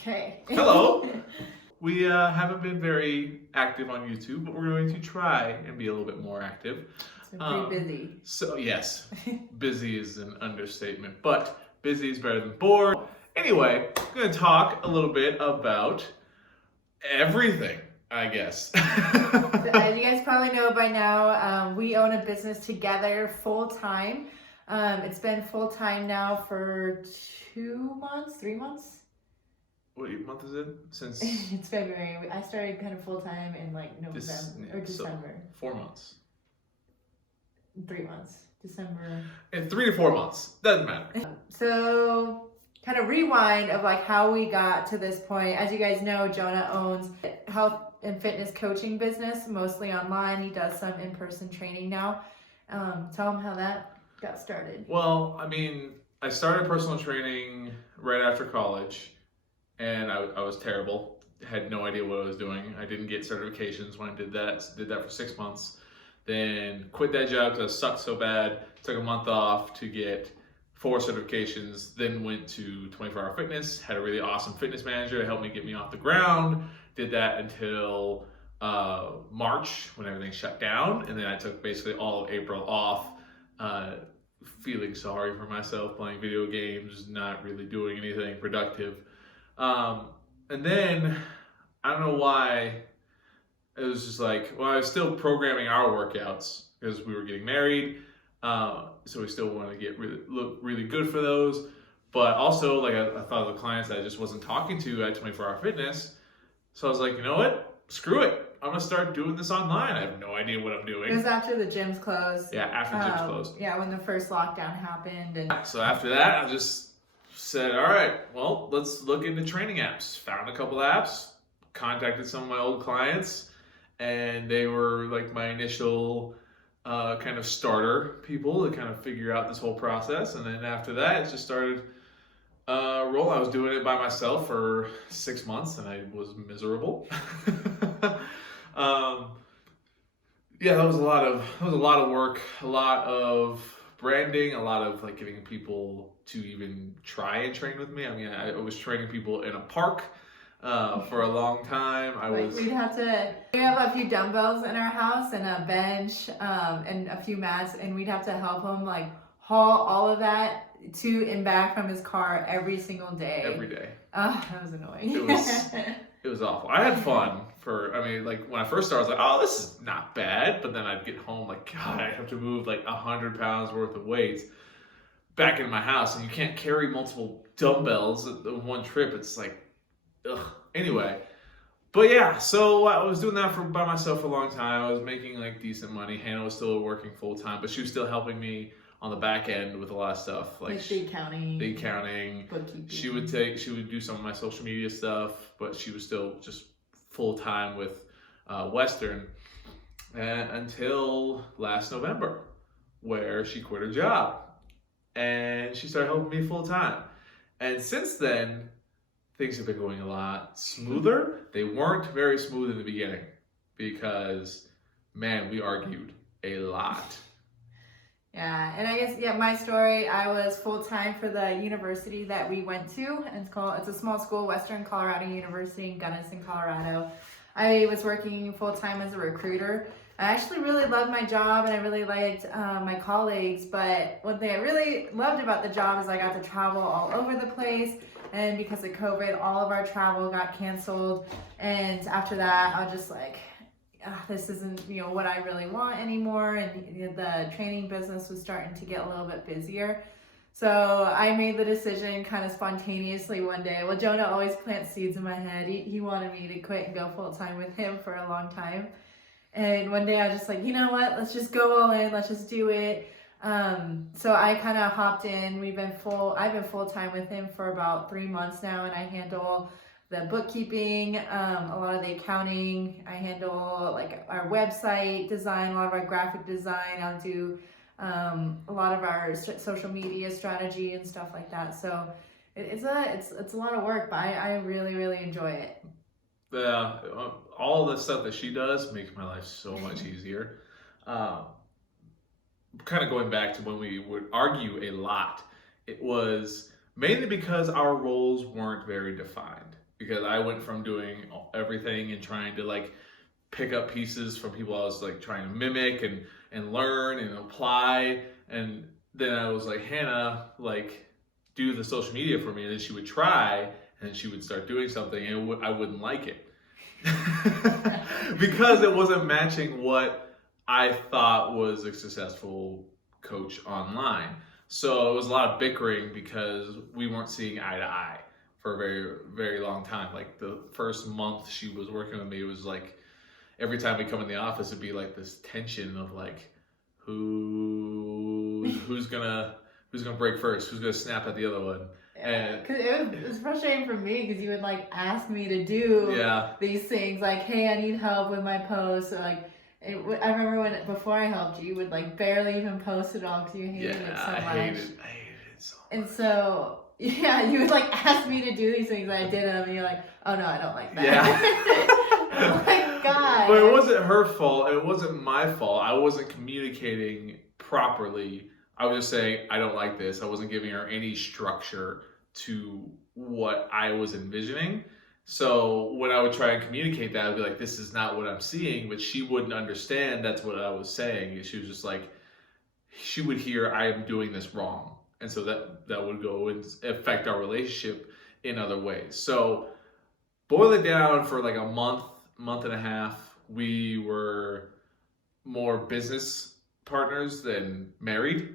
Okay. Hello. We haven't been very active on YouTube, but we're going to try and be a little bit more active. It's been pretty busy. So yes, busy is an understatement, but busy is better than bored. Anyway, I'm going to talk a little bit about everything, I guess. As you guys probably know by now, we own a business together full time. It's been full time now for 2 months, 3 months. What month is it? Since It's February. I started kind of full time in like November or December. So 4 months. 3 months. December. In 3 to 4 months. Doesn't matter. So kind of rewind of like how we got to this point. As you guys know, Jonah owns a health and fitness coaching business, mostly online. He does some in-person training now. Tell him how that got started. Well, I mean, I started personal training right after college, and I was terrible. Had no idea what I was doing. I didn't get certifications when I did that. Did that for 6 months. Then quit that job because I sucked so bad. Took a month off to get 4 certifications. Then went to 24 Hour Fitness. Had a really awesome fitness manager to help me get me off the ground. Did that until March when everything shut down. And then I took basically all of April off. Feeling sorry for myself, playing video games, not really doing anything productive. And then, I don't know why, it was just like, well, I was still programming our workouts because we were getting married. So we still wanted to look really good for those. But also, like, I thought of the clients that I just wasn't talking to at 24 Hour Fitness. So I was like, you know what? Screw it. I'm going to start doing this online. I have no idea what I'm doing. It was after the gyms closed. Yeah, after the gyms closed. Yeah, when the first lockdown happened. And so after that, I just said, all right, well, let's look into training apps. Found a couple apps, contacted some of my old clients, and they were like my initial kind of starter people to kind of figure out this whole process. And then after that, it just started rolling. I was doing it by myself for 6 months, and I was miserable. Yeah, that was a lot of work, a lot of branding, a lot of like getting people to even try and train with me. I mean, I was training people in a park for a long time. We have a few dumbbells in our house and a bench and a few mats, and we'd have to help him like haul all of that to and back from his car every single day. Every day. That was annoying. It was awful. I had fun like when I first started, I was like, oh, this is not bad. But then I'd get home like, God, I have to move like 100 pounds worth of weights back into my house, and you can't carry multiple dumbbells at one trip. It's like, ugh. Anyway, but yeah, so I was doing that by myself for a long time. I was making like decent money. Hannah was still working full time, but she was still helping me on the back end with a lot of stuff like the accounting, bookkeeping. She would do some of my social media stuff, but she was still just full time with Western until last November, where she quit her job and she started helping me full time. And since then, things have been going a lot smoother. They weren't very smooth in the beginning because, man, we argued a lot. Yeah, and I guess, my story, I was full-time for the university that we went to, and it's a small school, Western Colorado University in Gunnison, Colorado. I was working full-time as a recruiter. I actually really loved my job, and I really liked my colleagues, but one thing I really loved about the job is I got to travel all over the place, and because of COVID, all of our travel got canceled, and after that, I was just like, this isn't what I really want anymore, and the training business was starting to get a little bit busier. So I made the decision kind of spontaneously one day. Well, Jonah always plants seeds in my head. He wanted me to quit and go full time with him for a long time. And one day I was just like, you know what? Let's just go all in. Let's just do it. So I kind of hopped in. I've been full time with him for about 3 months now, and I handle the bookkeeping, a lot of the accounting. I handle like our website design, a lot of our graphic design. I'll do a lot of our social media strategy and stuff like that. So it's a lot of work, but I really, really enjoy it. Yeah, all the stuff that she does makes my life so much easier. Kind of going back to when we would argue a lot, it was mainly because our roles weren't very defined. Because I went from doing everything and trying to like pick up pieces from people I was like trying to mimic and learn and apply. And then I was like, Hannah, like do the social media for me. And then she would try and she would start doing something and I wouldn't like it. Because it wasn't matching what I thought was a successful coach online. So it was a lot of bickering because we weren't seeing eye to eye for a very, very long time. Like the first month she was working with me, it was like every time we come in the office, it'd be like this tension of like, who's gonna break first? Who's gonna snap at the other one? And Cause it was frustrating for me because you would like ask me to do these things like, hey, I need help with my post, or like I remember before I helped you would like barely even post it all because you hated it so much. I hated it so much. And so you would like ask me to do these things, and I did them, and you're like, oh no, I don't like that. Yeah. Oh my god. But it wasn't her fault. It wasn't my fault. I wasn't communicating properly. I was just saying, I don't like this. I wasn't giving her any structure to what I was envisioning. So when I would try and communicate that, I'd be like, this is not what I'm seeing. But she wouldn't understand that's what I was saying. She was just like, she would hear, I am doing this wrong. And so that would go and affect our relationship in other ways. So boil it down, for like a month and a half, we were more business partners than married.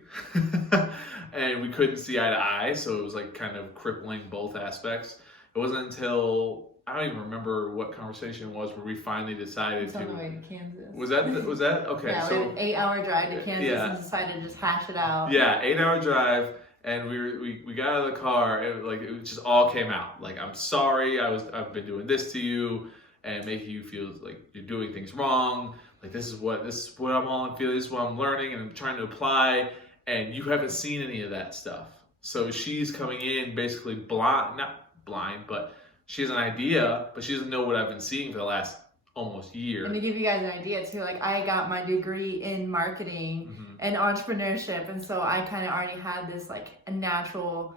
And we couldn't see eye to eye, so it was like kind of crippling both aspects. It wasn't until, I don't even remember what conversation it was, where we finally decided it's on the way to Kansas. Was that okay? Yeah, so we had an 8-hour drive to Kansas and decided to just hash it out. Yeah, 8-hour drive, and we got out of the car, and like it just all came out. Like, I'm sorry, I've been doing this to you and making you feel like you're doing things wrong. Like this is what I'm all feeling. This is what I'm learning and I'm trying to apply. And you haven't seen any of that stuff. So she's coming in basically not blind, but she has an idea, but she doesn't know what I've been seeing for the last almost year. And to give you guys an idea too, like I got my degree in marketing and entrepreneurship, and so I kind of already had this like a natural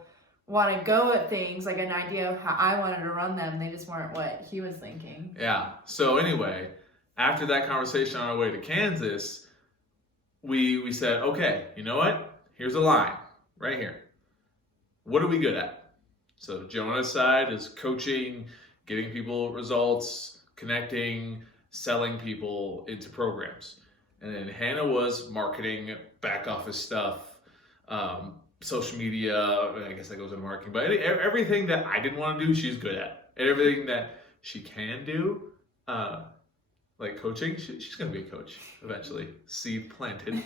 want to go at things, like an idea of how I wanted to run them. They just weren't what he was thinking. Yeah. So anyway, after that conversation on our way to Kansas, we said, okay, you know what? Here's a line right here. What are we good at? So Jonah's side is coaching, getting people results, connecting, selling people into programs. And then Hannah was marketing, back office stuff, social media, I guess that goes into marketing, but everything that I didn't want to do, she's good at. And everything that she can do, like coaching, she's going to be a coach eventually. Seed planted.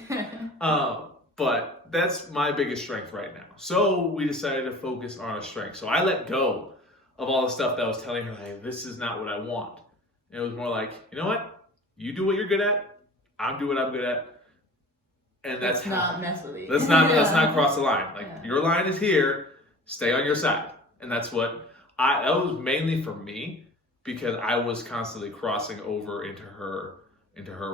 But that's my biggest strength right now. So we decided to focus on our strength. So I let go of all the stuff that I was telling her, like, this is not what I want. And it was more like, you know what? You do what you're good at. I'm doing what I'm good at. And that's not mess with you. Let's not cross the line. Like, your line is here. Stay on your side. And that's what that was mainly for me, because I was constantly crossing over into her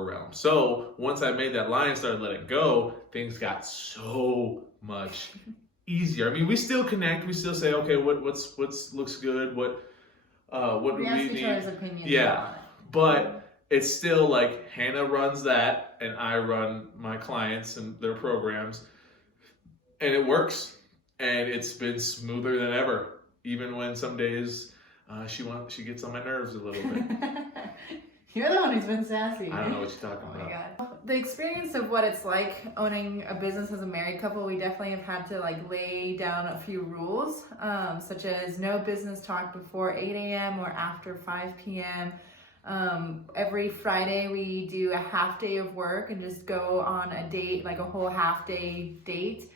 realm. So once I made that line and started letting go, things got so much easier. I mean, we still connect. We still say, okay, what looks good? What do we ask need? each other's opinions. Yeah, but it's still like Hannah runs that, and I run my clients and their programs, and it works. And it's been smoother than ever, even when some days she gets on my nerves a little bit. You're the one who's been sassy. I don't know what you're talking about. Oh my god. The experience of what it's like owning a business as a married couple, we definitely have had to like lay down a few rules, such as no business talk before 8 a.m. or after 5 p.m. Every Friday we do a half day of work and just go on a date, like a whole half day date.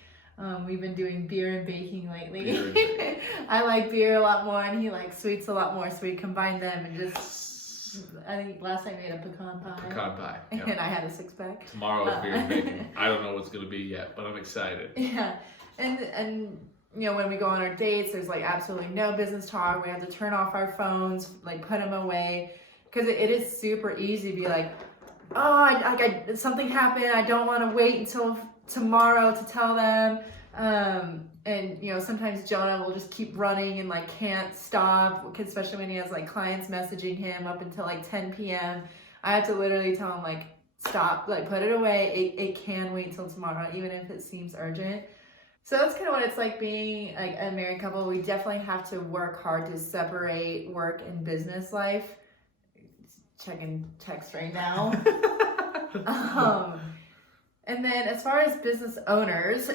We've been doing beer and baking lately. I like beer a lot more and he likes sweets a lot more, so we combine them and just, I think last I made a pecan pie. Pecan pie. Yep. And I had a 6-pack. Tomorrow is beer and baking. I don't know what's going to be yet, but I'm excited. Yeah. And you know, when we go on our dates, there's like absolutely no business talk. We have to turn off our phones, like put them away. Because it is super easy to be like, oh, something happened. I don't want to wait until tomorrow to tell them. And sometimes Jonah will just keep running and like can't stop, especially when he has like clients messaging him up until like 10 p.m. I have to literally tell him like, stop, like put it away. It can wait till tomorrow, even if it seems urgent. So that's kind of what it's like being like a married couple. We definitely have to work hard to separate work and business life. Checking text right now. And then as far as business owners,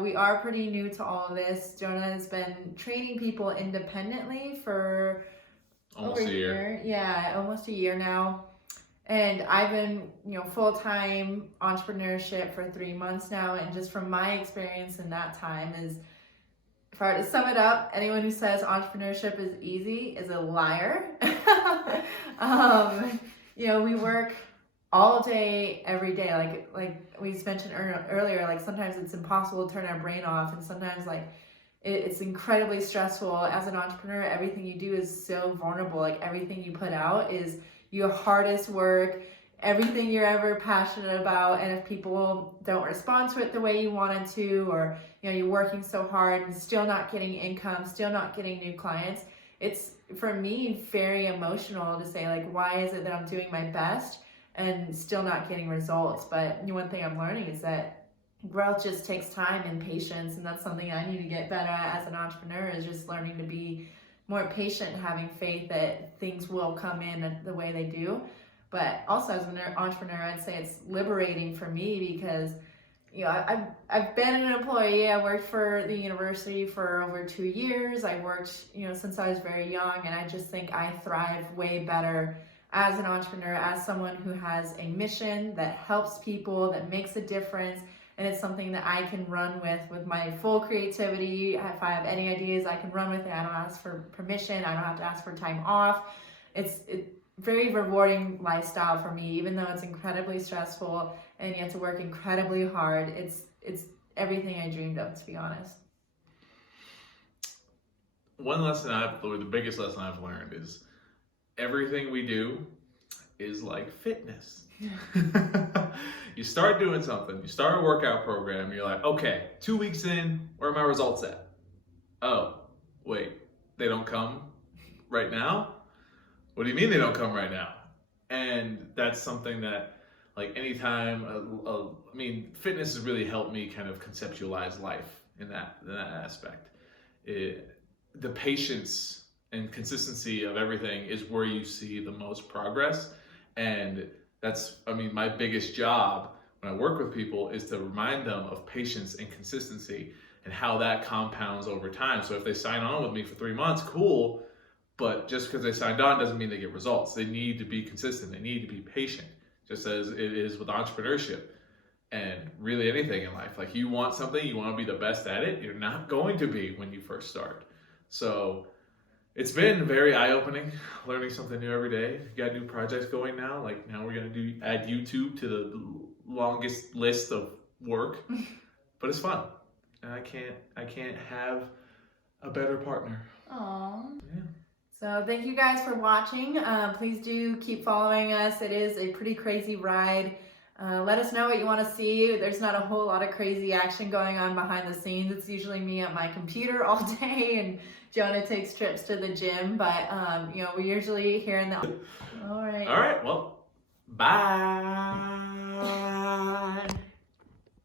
we are pretty new to all of this. Jonah has been training people independently for almost a year. Yeah, almost a year now. And I've been, full-time entrepreneurship for 3 months now. And just from my experience in that time is, if I were to sum it up, anyone who says entrepreneurship is easy is a liar. We work all day, every day. Like we mentioned earlier, like sometimes it's impossible to turn our brain off. And sometimes like it's incredibly stressful. As an entrepreneur, everything you do is so vulnerable. Like everything you put out is your hardest work, everything you're ever passionate about. And if people don't respond to it the way you wanted to, or you're working so hard and still not getting income, still not getting new clients, it's for me very emotional to say like, why is it that I'm doing my best and still not getting results? But one thing I'm learning is that growth just takes time and patience, and that's something I need to get better at as an entrepreneur, is just learning to be more patient, having faith that things will come in the way they do. But also as an entrepreneur, I'd say it's liberating for me because I've been an employee. I worked for the university for over 2 years. I worked since I was very young, and I just think I thrive way better as an entrepreneur, as someone who has a mission that helps people, that makes a difference. And it's something that I can run with my full creativity. If I have any ideas, I can run with it. I don't ask for permission. I don't have to ask for time off. It's very rewarding lifestyle for me, even though it's incredibly stressful and you have to work incredibly hard. It's everything I dreamed of, to be honest. One lesson the biggest lesson I've learned is everything we do is like fitness. You start doing something, you start a workout program, you're like, okay, 2 weeks in, where are my results at? Oh, wait, they don't come right now? What do you mean they don't come right now? And that's something that, like, anytime, fitness has really helped me kind of conceptualize life in that aspect. The patience and consistency of everything is where you see the most progress. And that's, my biggest job when I work with people is to remind them of patience and consistency and how that compounds over time. So if they sign on with me for 3 months, cool, but just because they signed on doesn't mean they get results. They need to be consistent. They need to be patient, just as it is with entrepreneurship and really anything in life. Like, you want something, you want to be the best at it, you're not going to be when you first start. So it's been very eye-opening, learning something new every day. Got new projects going now. Like, now we're gonna add YouTube to the longest list of work, but it's fun, and I can't have a better partner. Aww. Yeah. So thank you guys for watching. Please do keep following us. It is a pretty crazy ride. Let us know what you want to see. There's not a whole lot of crazy action going on behind the scenes. It's usually me at my computer all day, and Jonah takes trips to the gym, but we're usually here in the... All right. Well, bye.